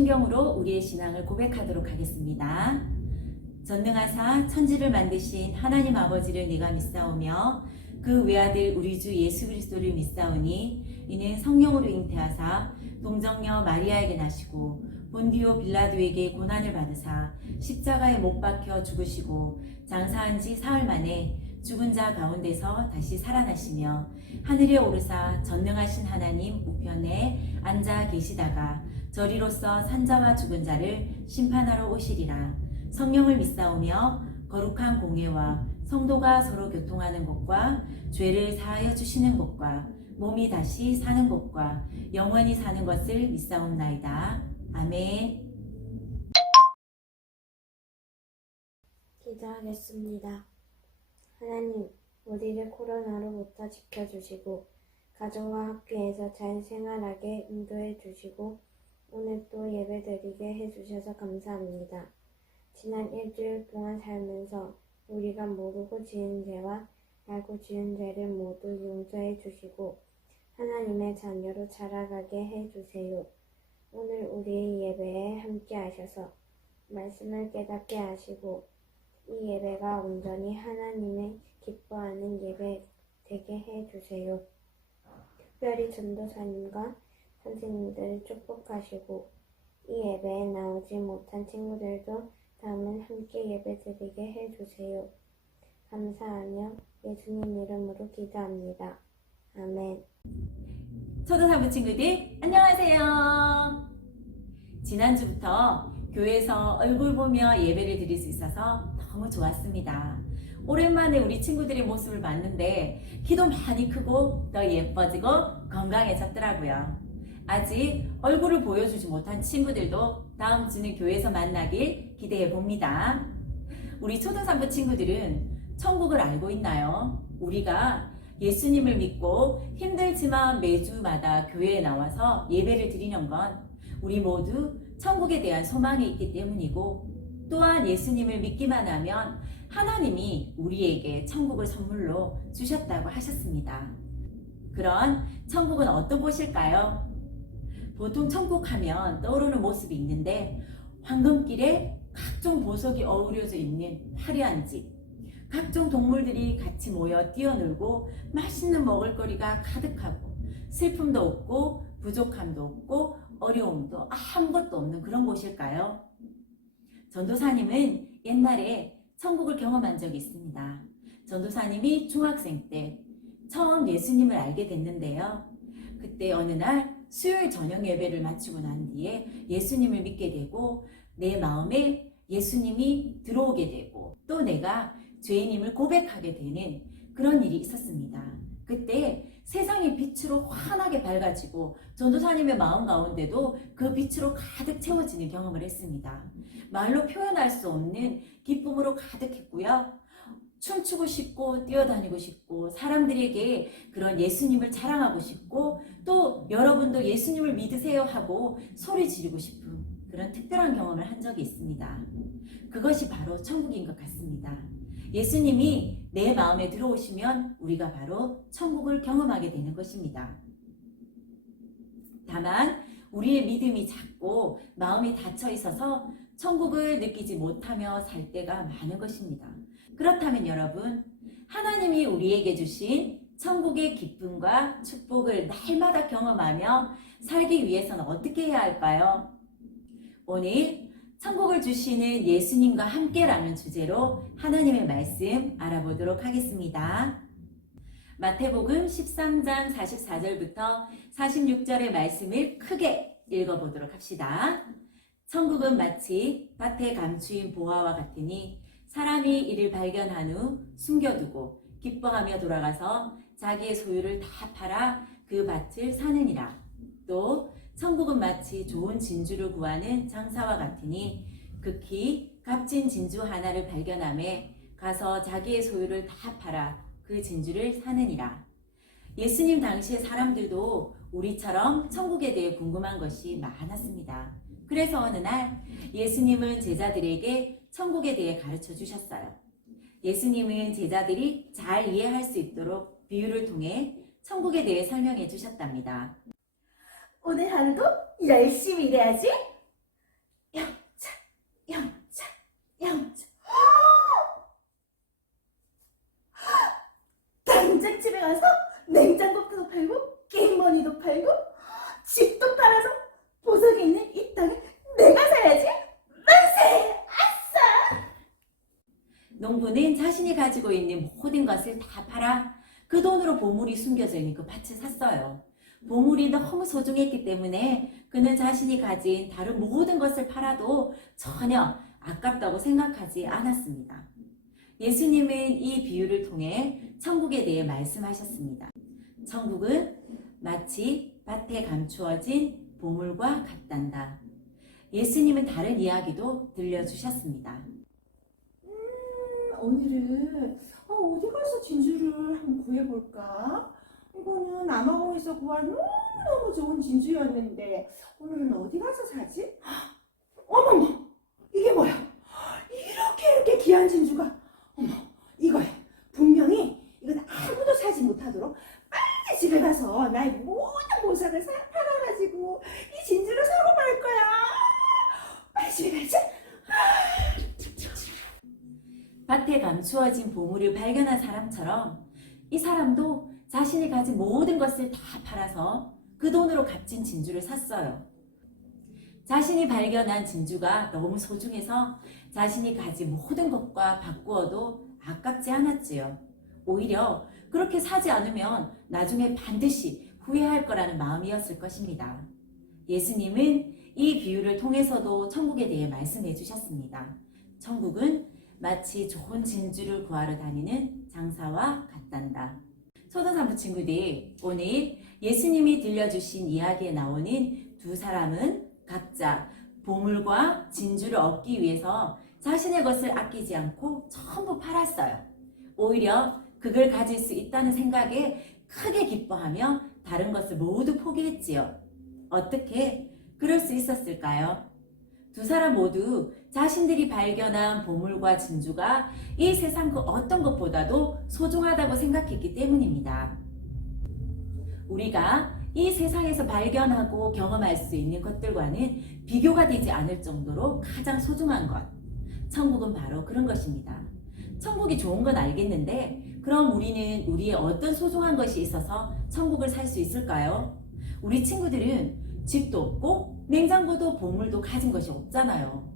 신경으로 우리의 신앙을 고백하도록 하겠습니다. 전능하사 천지를 만드신 하나님 아버지를 내가 믿사오며 그 외아들 우리 주 예수 그리스도를 믿사오니 이는 성령으로 잉태하사 동정녀 마리아에게 나시고 본디오 빌라도에게 고난을 받으사 십자가에 못 박혀 죽으시고 장사한 지 사흘 만에 죽은 자 가운데서 다시 살아나시며 하늘에 오르사 전능하신 하나님 우편에 앉아 계시다가 저리로서 산자와 죽은 자를 심판하러 오시리라. 성령을 믿사오며 거룩한 공예와 성도가 서로 교통하는 것과 죄를 사하여 주시는 것과 몸이 다시 사는 것과 영원히 사는 것을 믿사옵나이다. 아멘. 기도하겠습니다. 하나님, 우리를 코로나로부터 지켜주시고 가정과 학교에서 잘 생활하게 인도해 주시고 오늘 또 예배드리게 해주셔서 감사합니다. 지난 일주일 동안 살면서 우리가 모르고 지은 죄와 알고 지은 죄를 모두 용서해 주시고 하나님의 자녀로 자라가게 해주세요. 오늘 우리의 예배에 함께 하셔서 말씀을 깨닫게 하시고 이 예배가 온전히 하나님의 기뻐하는 예배 되게 해주세요. 특별히 전도사님과 선생님들을 축복하시고 이 예배에 나오지 못한 친구들도 다음은 함께 예배드리게 해주세요. 감사하며 예수님 이름으로 기도합니다. 아멘. 초등사부 친구들 안녕하세요. 지난주부터 교회에서 얼굴 보며 예배를 드릴 수 있어서 너무 좋았습니다. 오랜만에 우리 친구들의 모습을 봤는데 키도 많이 크고 더 예뻐지고 건강해졌더라고요. 아직 얼굴을 보여주지 못한 친구들도 다음 주는 교회에서 만나길 기대해 봅니다. 우리 초등산부 친구들은 천국을 알고 있나요? 우리가 예수님을 믿고 힘들지만 매주마다 교회에 나와서 예배를 드리는 건 우리 모두 천국에 대한 소망이 있기 때문이고 또한 예수님을 믿기만 하면 하나님이 우리에게 천국을 선물로 주셨다고 하셨습니다. 그런 천국은 어떤 곳일까요? 보통 천국 하면 떠오르는 모습이 있는데 황금길에 각종 보석이 어우러져 있는 화려한 집, 각종 동물들이 같이 모여 뛰어놀고 맛있는 먹을거리가 가득하고 슬픔도 없고 부족함도 없고 어려움도 아무것도 없는 그런 곳일까요? 전도사님은 옛날에 천국을 경험한 적이 있습니다. 전도사님이 중학생 때 처음 예수님을 알게 됐는데요. 그때 어느 날 수요일 저녁 예배를 마치고 난 뒤에 예수님을 믿게 되고 내 마음에 예수님이 들어오게 되고 또 내가 죄인임을 고백하게 되는 그런 일이 있었습니다. 그때 세상의 빛으로 환하게 밝아지고 전도사님의 마음 가운데도 그 빛으로 가득 채워지는 경험을 했습니다. 말로 표현할 수 없는 기쁨으로 가득했고요. 춤추고 싶고 뛰어다니고 싶고 사람들에게 그런 예수님을 자랑하고 싶고 또 여러분도 예수님을 믿으세요 하고 소리 지르고 싶은 그런 특별한 경험을 한 적이 있습니다. 그것이 바로 천국인 것 같습니다. 예수님이 내 마음에 들어오시면 우리가 바로 천국을 경험하게 되는 것입니다. 다만 우리의 믿음이 작고 마음이 닫혀 있어서 천국을 느끼지 못하며 살 때가 많은 것입니다. 그렇다면 여러분, 하나님이 우리에게 주신 천국의 기쁨과 축복을 날마다 경험하며 살기 위해서는 어떻게 해야 할까요? 오늘 천국을 주시는 예수님과 함께라는 주제로 하나님의 말씀 알아보도록 하겠습니다. 마태복음 13장 44절부터 46절의 말씀을 크게 읽어보도록 합시다. 천국은 마치 밭에 감추인 보화와 같으니 사람이 이를 발견한 후 숨겨두고 기뻐하며 돌아가서 자기의 소유를 다 팔아 그 밭을 사느니라. 또 천국은 마치 좋은 진주를 구하는 장사와 같으니 극히 값진 진주 하나를 발견하매 가서 자기의 소유를 다 팔아 그 진주를 사느니라. 예수님 당시의 사람들도 우리처럼 천국에 대해 궁금한 것이 많았습니다. 그래서 어느 날 예수님은 제자들에게 천국에 대해 가르쳐 주셨어요. 예수님은 제자들이 잘 이해할 수 있도록 비유를 통해 천국에 대해 설명해 주셨답니다. 오늘 하루도 열심히 일해야지. 영차, 영차, 영차. 당장 집에 가서 냉장고도 팔고 게임머니도 팔고 집도 팔아서 보석이 있는 이 땅을 내가 사야지. 만세! 아싸! 농부는 자신이 가지고 있는 모든 것을 다 팔아 그 돈으로 보물이 숨겨져 있는 그 밭을 샀어요. 보물이 너무 소중했기 때문에 그는 자신이 가진 다른 모든 것을 팔아도 전혀 아깝다고 생각하지 않았습니다. 예수님은 이 비유를 통해 천국에 대해 말씀하셨습니다. 천국은 마치 밭에 감추어진 보물과 같단다. 예수님은 다른 이야기도 들려주셨습니다. 오늘은 어디 가서 진주를 한번 구해볼까? 이거는 남아공에서 구한 너무너무 좋은 진주였는데 오늘은 어디 가서 사지? 어머머! 이게 뭐야? 이렇게 귀한 진주가 어머 이거야. 분명히 이건 아무도 사지 못하도록 빨리 집에 가서 나의 모든 보석을 팔아가지고 이 진주를 사고 말 거야. 빨리 집에 가야지. 밭에 감추어진 보물을 발견한 사람처럼 이 사람도 자신이 가진 모든 것을 다 팔아서 그 돈으로 값진 진주를 샀어요. 자신이 발견한 진주가 너무 소중해서 자신이 가진 모든 것과 바꾸어도 아깝지 않았지요. 오히려 그렇게 사지 않으면 나중에 반드시 후회할 거라는 마음이었을 것입니다. 예수님은 이 비유를 통해서도 천국에 대해 말씀해 주셨습니다. 천국은 마치 좋은 진주를 구하러 다니는 장사와 같단다. 초등산부 친구들, 오늘 예수님이 들려주신 이야기에 나오는 두 사람은 각자 보물과 진주를 얻기 위해서 자신의 것을 아끼지 않고 전부 팔았어요. 오히려 그걸 가질 수 있다는 생각에 크게 기뻐하며 다른 것을 모두 포기했지요. 어떻게 그럴 수 있었을까요? 두 사람 모두 자신들이 발견한 보물과 진주가 이 세상 그 어떤 것보다도 소중하다고 생각했기 때문입니다. 우리가 이 세상에서 발견하고 경험할 수 있는 것들과는 비교가 되지 않을 정도로 가장 소중한 것. 천국은 바로 그런 것입니다. 천국이 좋은 건 알겠는데 그럼 우리는 우리의 어떤 소중한 것이 있어서 천국을 살 수 있을까요? 우리 친구들은 집도 없고 냉장고도 보물도 가진 것이 없잖아요.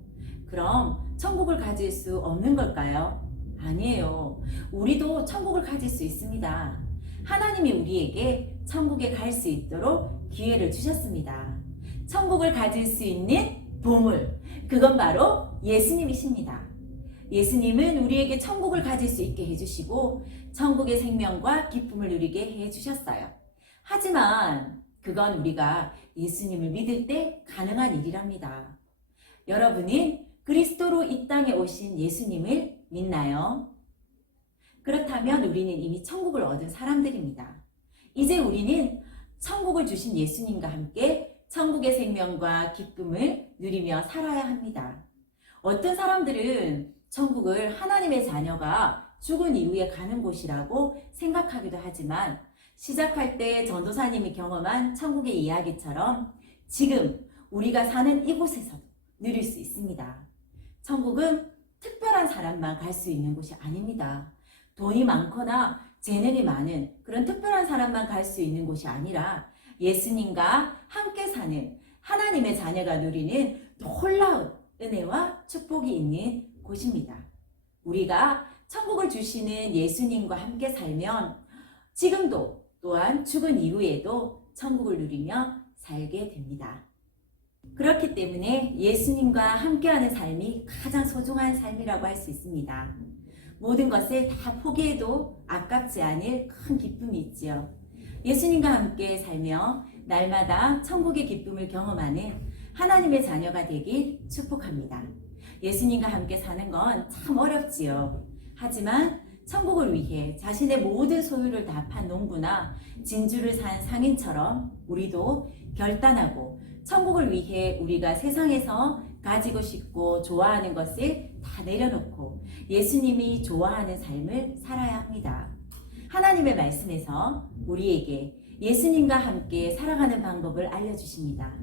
그럼 천국을 가질 수 없는 걸까요? 아니에요. 우리도 천국을 가질 수 있습니다. 하나님이 우리에게 천국에 갈 수 있도록 기회를 주셨습니다. 천국을 가질 수 있는 보물, 그건 바로 예수님이십니다. 예수님은 우리에게 천국을 가질 수 있게 해주시고 천국의 생명과 기쁨을 누리게 해주셨어요. 하지만 그건 우리가 예수님을 믿을 때 가능한 일이랍니다. 여러분은 그리스도로 이 땅에 오신 예수님을 믿나요? 그렇다면 우리는 이미 천국을 얻은 사람들입니다. 이제 우리는 천국을 주신 예수님과 함께 천국의 생명과 기쁨을 누리며 살아야 합니다. 어떤 사람들은 천국을 하나님의 자녀가 죽은 이후에 가는 곳이라고 생각하기도 하지만 시작할 때 전도사님이 경험한 천국의 이야기처럼 지금 우리가 사는 이곳에서도 누릴 수 있습니다. 천국은 특별한 사람만 갈 수 있는 곳이 아닙니다. 돈이 많거나 재능이 많은 그런 특별한 사람만 갈 수 있는 곳이 아니라 예수님과 함께 사는 하나님의 자녀가 누리는 놀라운 은혜와 축복이 있는 곳입니다. 우리가 천국을 주시는 예수님과 함께 살면 지금도 또한 죽은 이후에도 천국을 누리며 살게 됩니다. 그렇기 때문에 예수님과 함께하는 삶이 가장 소중한 삶이라고 할 수 있습니다. 모든 것을 다 포기해도 아깝지 않을 큰 기쁨이 있지요. 예수님과 함께 살며 날마다 천국의 기쁨을 경험하는 하나님의 자녀가 되길 축복합니다. 예수님과 함께 사는 건 참 어렵지요. 하지만 천국을 위해 자신의 모든 소유를 다 판 농부나 진주를 산 상인처럼 우리도 결단하고 천국을 위해 우리가 세상에서 가지고 싶고 좋아하는 것을 다 내려놓고 예수님이 좋아하는 삶을 살아야 합니다. 하나님의 말씀에서 우리에게 예수님과 함께 살아가는 방법을 알려주십니다.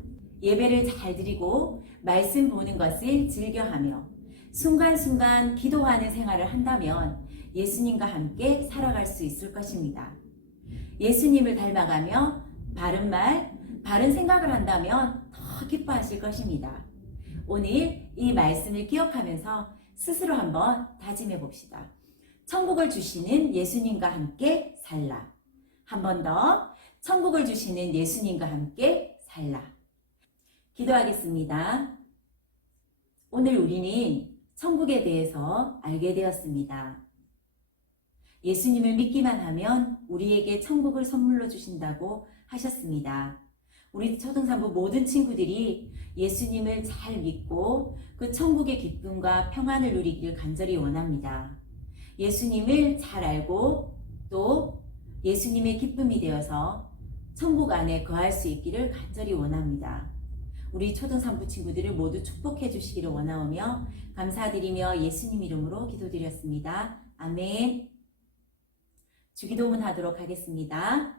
예배를 잘 드리고 말씀 보는 것을 즐겨하며 순간순간 기도하는 생활을 한다면 예수님과 함께 살아갈 수 있을 것입니다. 예수님을 닮아가며 바른 말, 바른 생각을 한다면 더 기뻐하실 것입니다. 오늘 이 말씀을 기억하면서 스스로 한번 다짐해 봅시다. 천국을 주시는 예수님과 함께 살라. 한 번 더, 천국을 주시는 예수님과 함께 살라. 기도하겠습니다. 오늘 우리는 천국에 대해서 알게 되었습니다. 예수님을 믿기만 하면 우리에게 천국을 선물로 주신다고 하셨습니다. 우리 초등산부 모든 친구들이 예수님을 잘 믿고 그 천국의 기쁨과 평안을 누리기를 간절히 원합니다. 예수님을 잘 알고 또 예수님의 기쁨이 되어서 천국 안에 거할 수 있기를 간절히 원합니다. 우리 초등산부 친구들을 모두 축복해 주시기를 원하오며 감사드리며 예수님 이름으로 기도드렸습니다. 아멘. 주기도문 하도록 하겠습니다.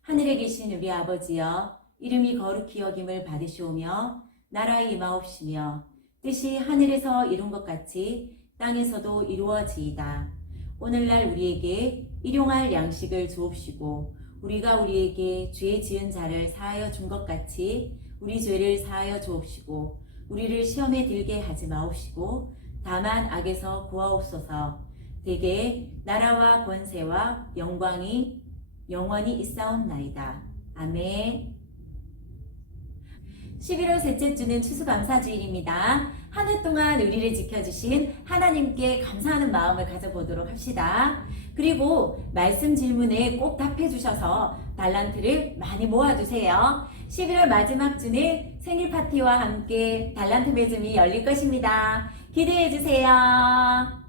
하늘에 계신 우리 아버지여, 이름이 거룩히 여김을 받으시오며 나라의 임하옵시며 뜻이 하늘에서 이룬 것 같이 땅에서도 이루어지이다. 오늘날 우리에게 일용할 양식을 주옵시고 우리가 우리에게 죄 지은 자를 사하여 준 것 같이 우리 죄를 사하여 주옵시고 우리를 시험에 들게 하지 마옵시고 다만 악에서 구하옵소서. 대개 나라와 권세와 영광이 영원히 있사옵나이다. 아멘. 11월 셋째 주는 추수감사주일입니다. 한 해 동안 우리를 지켜주신 하나님께 감사하는 마음을 가져보도록 합시다. 그리고 말씀 질문에 꼭 답해 주셔서 달란트를 많이 모아두세요. 11월 마지막 주는 생일 파티와 함께 달란트 매점이 열릴 것입니다. 기대해 주세요.